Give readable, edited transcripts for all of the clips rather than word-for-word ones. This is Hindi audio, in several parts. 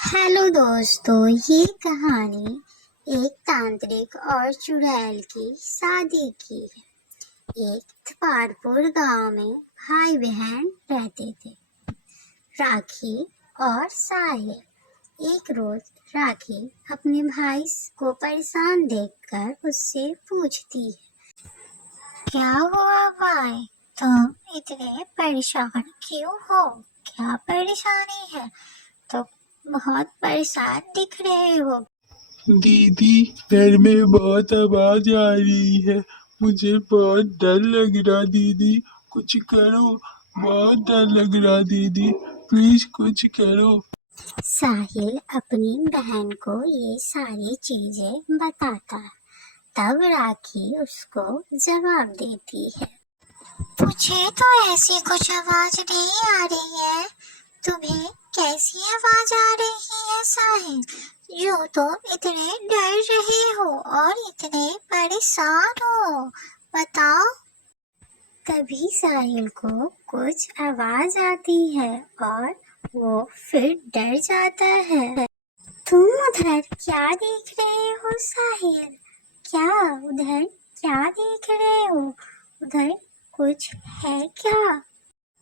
हेलो दोस्तों, ये कहानी एक तांत्रिक और चुड़ैल की शादी की है। एक थपारपुर गांव में भाई बहन रहते थे, राखी और साहिल। एक रोज राखी अपने भाई को परेशान देखकर उससे पूछती है, क्या हुआ भाई, तुम इतने परेशान क्यों हो? क्या परेशानी है? तो बहुत परेशान दिख रहे हो। दीदी, घर में बहुत आवाज आ रही है। मुझे बहुत डर लग रहा दीदी, कुछ करो। बहुत डर लग रहा दीदी, प्लीज कुछ करो। साहिल अपनी बहन को ये सारी चीजें बताता है। तब राखी उसको जवाब देती है, मुझे तो ऐसी कुछ आवाज नहीं आ रही है। तुम्हें कैसी आवाज आ रही है साहिल, जो तुम इतने डर रहे हो और इतने परेशान हो? बताओ। तभी साहिल को कुछ आवाज आती है और वो फिर डर जाता है। तुम उधर क्या देख रहे हो साहिल? क्या उधर क्या देख रहे हो? उधर कुछ है क्या?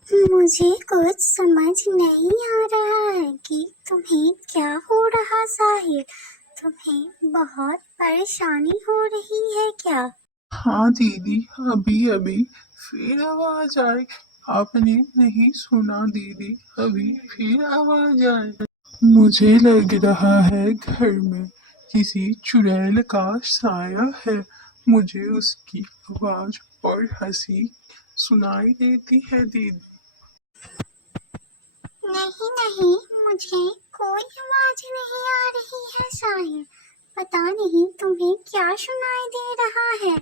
मुझे कुछ समझ नहीं आ रहा है कि तुम्हें क्या हो रहा साहिल। तुम्हें बहुत परेशानी हो रही है क्या? हाँ दीदी, अभी अभी फिर आवाज आई। आपने नहीं सुना दीदी, अभी फिर आवाज आई। मुझे लग रहा है घर में किसी चुड़ैल का साया है। मुझे उसकी आवाज और हंसी सुनाई देती है दीदी। नहीं नहीं, मुझे कोई आवाज नहीं आ रही है साहिल। पता नहीं तुम्हें क्या सुनाई दे रहा है।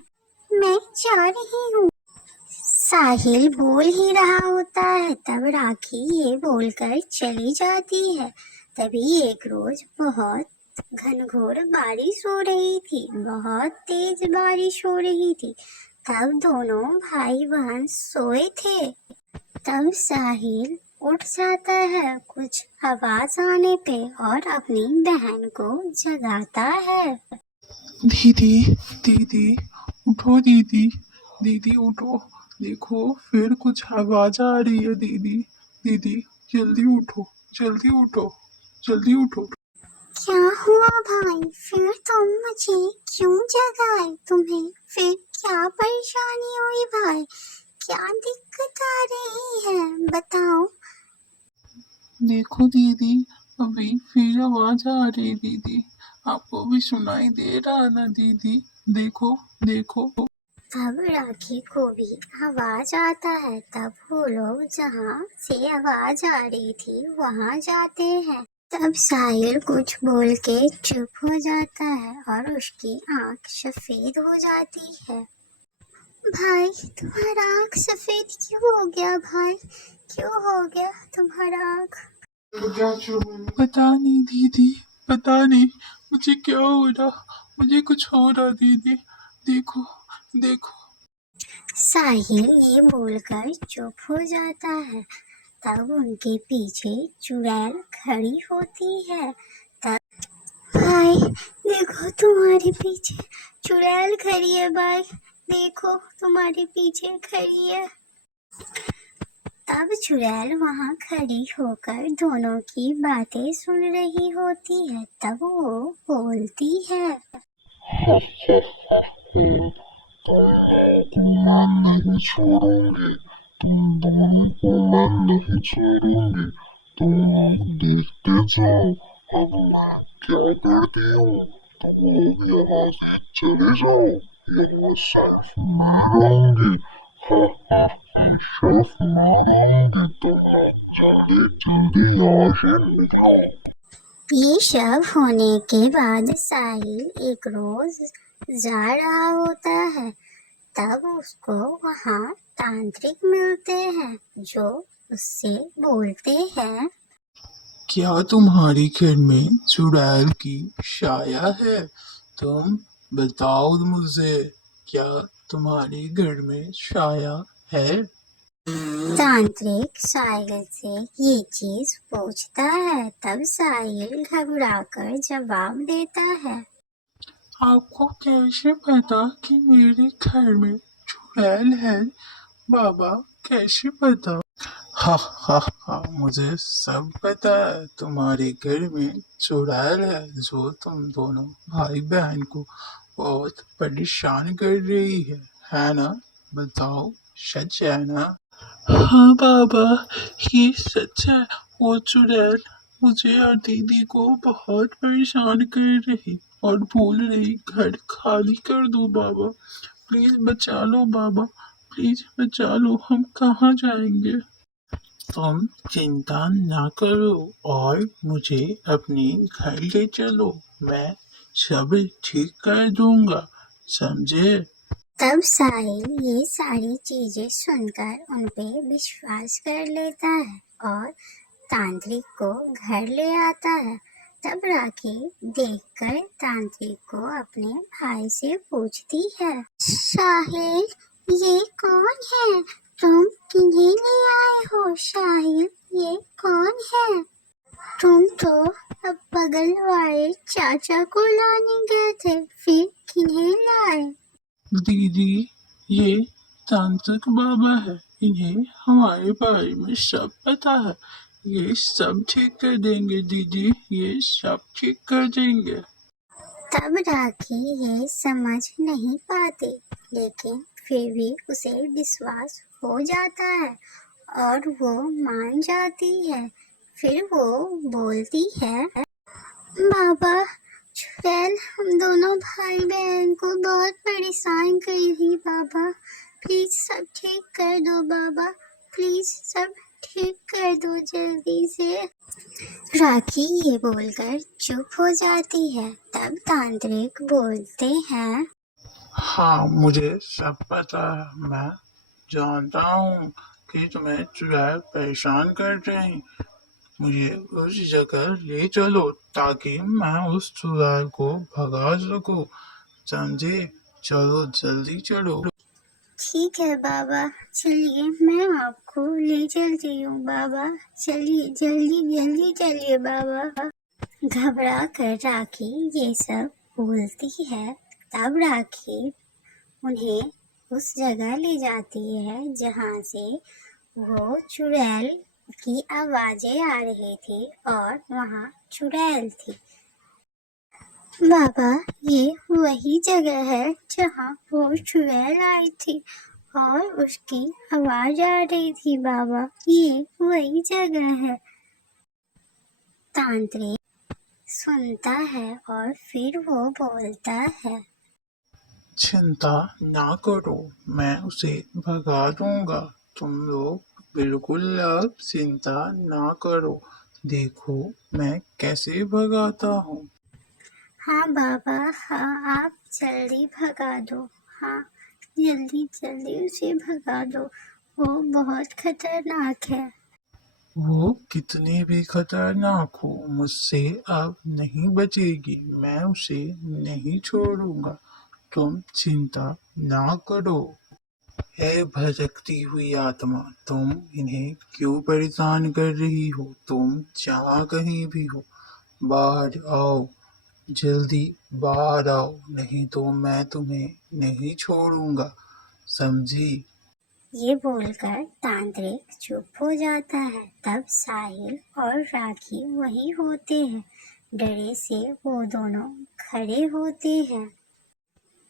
मैं जा रही हूँ। साहिल बोल ही रहा होता है, तब राखी ये बोलकर चली जाती है। तभी एक रोज बहुत घनघोर बारिश हो रही थी, बहुत तेज बारिश हो रही थी। तब दोनों भाई बहन सोए थे। तब साहिल उठ जाता है कुछ आवाज आने पे और अपनी बहन को जगाता है। दीदी, दीदी, उठो दीदी। दीदी उठो, देखो फिर कुछ आवाज आ रही है दीदी। दीदी, जल्दी उठो, जल्दी उठो, जल्दी उठो। क्या हुआ भाई, फिर तुम मुझे क्यों जगाए? तुम्हें फिर क्या परेशानी हुई भाई? क्या दिक्कत आ रही है, बताओ। देखो दीदी, अभी फिर आवाज आ रही दीदी। आपको भी सुनाई दे रहा ना दीदी? देखो, देखो। तब राखी को भी आवाज आता है। तब वो लोग जहाँ से आवाज आ रही थी वहाँ जाते हैं। तब साहिल कुछ बोल के चुप हो जाता है और उसकी आंख सफेद हो जाती है। भाई, तुम्हारा आंख सफेद क्यों हो गया भाई? क्यों हो गया तुम्हारा आंख? पता नहीं दीदी, पता नहीं मुझे क्या हो रहा। मुझे कुछ हो रहा दीदी। देखो, देखो। साहिल ये बोलकर चुप हो जाता है। तब उनके पीछे चुड़ैल खड़ी होती है। तब भाई, देखो तुम्हारे पीछे चुड़ैल खड़ी है भाई, देखो तुम्हारे पीछे खड़ी है। तब चुड़ैल वहां खड़ी होकर दोनों की बातें सुन रही होती है। तब वो बोलती है, मैं नहीं छोड़ूंगी। तुम दोनों को मैं नहीं छोड़ूंगी। तुम देखते जाओ, अब मैं क्या करती हूँ। तुम लोग यहाँ से चले जाओ, यहाँ शेफ मैं रहूंगी। शेफ मैं रहूंगी, तुम लोग जल्दी जल्दी यहाँ से निकलो। ये सब होने के बाद साहिल एक रोज जा रहा होता है। तब उसको वहाँ तांत्रिक मिलते हैं, जो उससे बोलते हैं, क्या तुम्हारे घर में चुड़ैल की छाया है? तुम बताओ मुझे, क्या तुम्हारे घर में छाया है? तांत्रिक साहिल से ये चीज पूछता है, तब साहिल घबराकर जवाब देता है। आपको कैसे पता कि मेरे घर में चुड़ैल है बाबा, कैसे पता? हा हा हा, मुझे सब पता है। तुम्हारे घर में चुड़ैल है जो तुम दोनों भाई बहन को बहुत परेशान कर रही है ना? बताओ, सच है ना? हाँ बाबा, ये सच है। वो चुड़ैल मुझे और दीदी को बहुत परेशान कर रही और बोल रही घर खाली कर दो बाबा, प्लीज बचा लो बाबा, प्लीज बचा लो, हम कहाँ जाएंगे? तुम चिंता ना करो और मुझे अपने घर ले चलो, मैं सब ठीक कर दूंगा, समझे? तब साहिल ये सारी चीजें सुनकर उनपे विश्वास कर लेता है और तांत्रिक को घर ले आता है। तब राखी देखकर तांत्रिक को अपने भाई से पूछती है, साहिल, ये कौन है? तुम किन्हें ले आए हो? साहिल, ये कौन है? तुम तो अब बगल वाले चाचा को लाने गए थे, फिर किन्हें लाए? दीदी, ये तांत्रिक बाबा है, इन्हें हमारे बारे में सब पता है, ये सब ठीक कर देंगे दीदी, ये सब ठीक कर देंगे। तब राखी ये समझ नहीं पाती, लेकिन फिर भी उसे विश्वास हो जाता है और वो मान जाती है। फिर वो बोलती है, बाबा, चुड़ैल हम दोनों भाई बहन को बहुत परेशान कर रही बाबा, प्लीज सब ठीक कर दो बाबा, प्लीज सब ठीक कर दो जल्दी से। राखी ये बोलकर चुप हो जाती है। तब तांत्रिक बोलते हैं, हाँ, मुझे सब पता है, मैं जानता हूँ कि तुम्हें चुड़ैल परेशान कर रही, मुझे उस जगह ले चलो ताकि मैं उस चुड़ैल को भगा सकूं, समझे? चलो जल्दी चलो। ठीक है बाबा, चलिए मैं आपको ले चलती हूँ बाबा, चलिए जल्दी जल्दी चलिए बाबा। घबरा कर राखी ये सब बोलती है। तब राखी उन्हें उस जगह ले जाती है जहाँ से वो चुड़ैल की आवाजें आ रही थी और वहाँ चुड़ैल थी। बाबा, ये वही जगह है जहाँ वो चुड़ैल आई थी और उसकी आवाज आ रही थी बाबा, ये वही जगह है। तांत्रिक सुनता है और फिर वो बोलता है, चिंता ना करो, मैं उसे भगा दूंगा, तुम लोग बिल्कुल अब चिंता ना करो, देखो मैं कैसे भगाता हूँ। हाँ बाबा, हाँ आप जल्दी भगा दो, हाँ जल्दी जल्दी उसे भगा दो, वो बहुत खतरनाक है। वो कितनी भी खतरनाक हो, मुझसे अब नहीं बचेगी, मैं उसे नहीं छोड़ूंगा, तुम चिंता ना करो। है भटकती हुई आत्मा, तुम इन्हें क्यों परेशान कर रही हो? तुम जहाँ कहीं भी हो, बाहर आओ, जल्दी बाहर आओ, नहीं तो मैं तुम्हें नहीं छोड़ूंगा, समझी? ये बोलकर तांत्रिक चुप हो जाता है। तब साहिल और राखी वहीं होते हैं। डरे से वो दोनों खड़े होते हैं।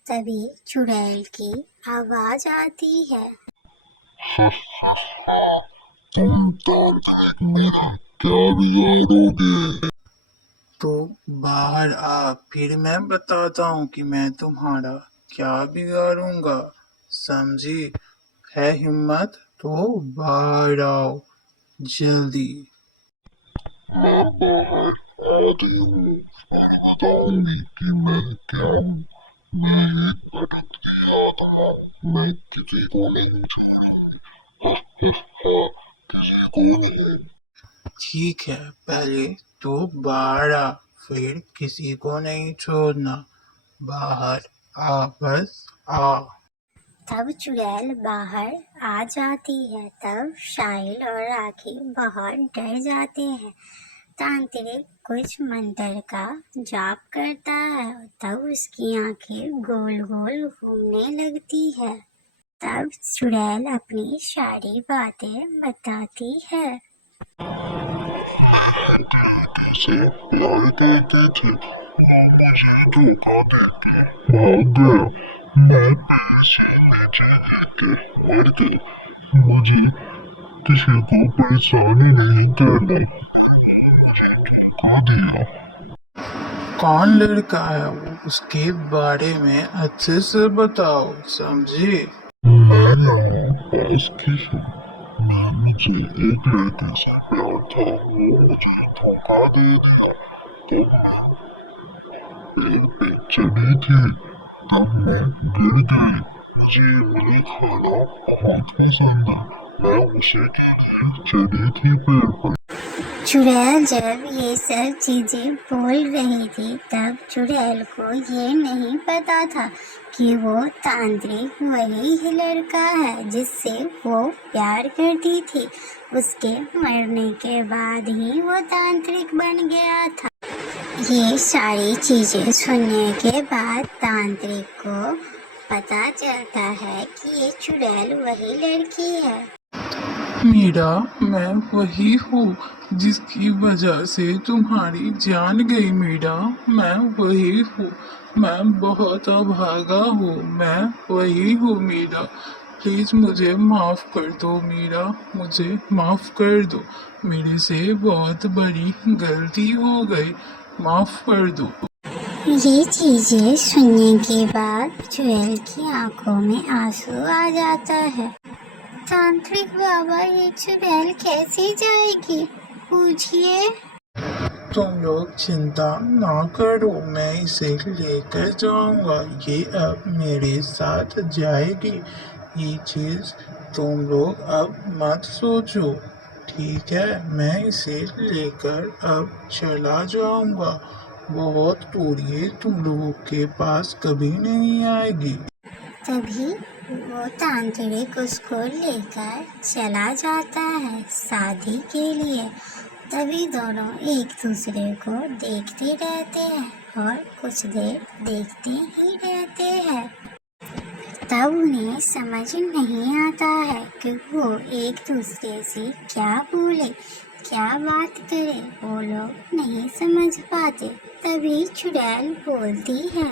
तभी चुड़ैल की आवाज आती है, तुम तांत्रिक मेरी क्या बिगाड़ोगे? तो बाहर आ, फिर मैं बताता हूँ कि मैं तुम्हारा क्या बिगाड़ूंगा, समझी? है हिम्मत तो बाहर आओ, जल्दी। मैं बाहर आ रही हूँ और बताऊंगी कि मैं क्या हूँ। मैं एक भटकती आत्मा, मैं किसी को नहीं छोड़ूंगी। किसी को नहीं। ठीक है, पहले तो बाहर आ, फिर किसी को नहीं छोड़ना, बाहर आ, बस आ। तब चुड़ैल बाहर आ जाती है। तब साहिल और राखी बहुत डर जाते हैं। तांत्रिक कुछ मंत्र का जाप करता है। तब उसकी आंखें गोल गोल घूमने लगती है। तब चुड़ैल अपनी सारी बातें बताती है। से लाई देती थी, वो मुझे धोखा देके भाग गया। मैं पैसे नीचे गिर के मर गई। मुझे किसी को परेशानी नहीं करनी, मुझे धोखा दिया। कौन लड़का है वो, उसके बारे में अच्छे से बताओ, समझे? मैं यहाँ पास की हूँ। मुझे एक लड़के से प्यार था, वो मुझे धोखा दे दिया। तब मैं पेड़ पे चढ़ी थी, तब मैं गिर गई। मुझे ये खाना बहुत पसंद है, मैं उसी के लिए चढ़ी थी पेड़ पर। चुड़ैल जब ये सब चीजें बोल रही थी, तब चुड़ैल को ये नहीं पता था कि वो तांत्रिक वही लड़का है जिससे वो प्यार करती थी। उसके मरने के बाद ही वो तांत्रिक बन गया था। ये सारी चीजें सुनने के बाद तांत्रिक को पता चलता है कि ये चुड़ैल वही लड़की है। मीरा, मैं वही हूँ जिसकी वजह से तुम्हारी जान गई। मीरा, मैं वही हूँ। मैं बहुत अभागा हूँ। मैं वही हूँ मीरा। प्लीज मुझे माफ कर दो मीरा, मुझे माफ कर दो। मेरे से बहुत बड़ी गलती हो गई, माफ कर दो। ये चीजें सुनने के बाद चुड़ैल की आंखों में आंसू आ जाता है। तांत्रिक बाबा, ये चुड़ैल कैसे जाएगी? पूछिए। तुम लोग चिंता ना करो, मैं इसे लेकर जाऊंगा। ये अब मेरे साथ जाएगी। ये चीज तुम लोग अब मत सोचो, ठीक है? मैं इसे लेकर अब चला जाऊंगा। बहुत दूरी तुम लोगों के पास कभी नहीं आएगी। तभी वो तांत्रिक उसको लेकर चला जाता है शादी के लिए। तभी दोनों एक दूसरे को देखते रहते हैं और कुछ देर देखते ही रहते हैं। तब उन्हें समझ नहीं आता है कि वो एक दूसरे से क्या बोले, क्या बात करे। वो लोग नहीं समझ पाते। तभी चुड़ैल बोलती है,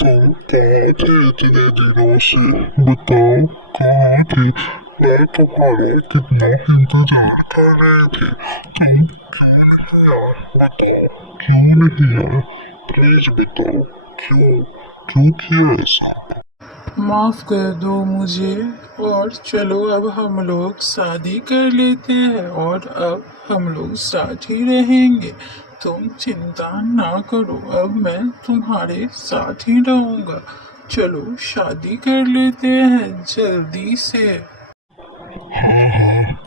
तुम कहाँ थे इतने दिनों से? बताओ, कहाँ थे? मैं तुम्हारा कितना इंतजार कर रही थी। तुम क्यों नहीं आए? प्लीज बताओ, क्यों किया ऐसा? माफ कर दो मुझे, और चलो अब हम लोग शादी कर लेते हैं और अब हम लोग साथ ही रहेंगे। तुम चिंता ना करो, अब मैं तुम्हारे साथ ही रहूंगा। चलो शादी कर लेते हैं जल्दी से।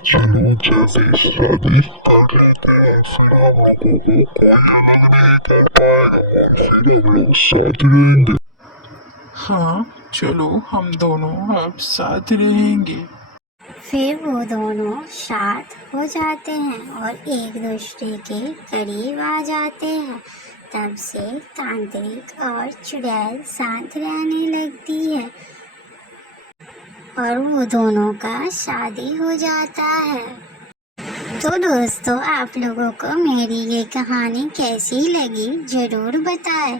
चलो जल्दी शादी कर लेते हैं, फिर हम लोगों को कोई अलग नहीं कर पाएगा और फिर हम लोग साथ रहेंगे। हाँ, चलो हम दोनों अब साथ रहेंगे। फिर वो दोनों साथ हो जाते हैं और एक दूसरे के करीब आ जाते हैं। तब से तांत्रिक और चुड़ैल साथ रहने लगती है और वो दोनों का शादी हो जाता है। तो दोस्तों, आप लोगों को मेरी ये कहानी कैसी लगी जरूर बताएं।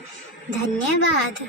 धन्यवाद।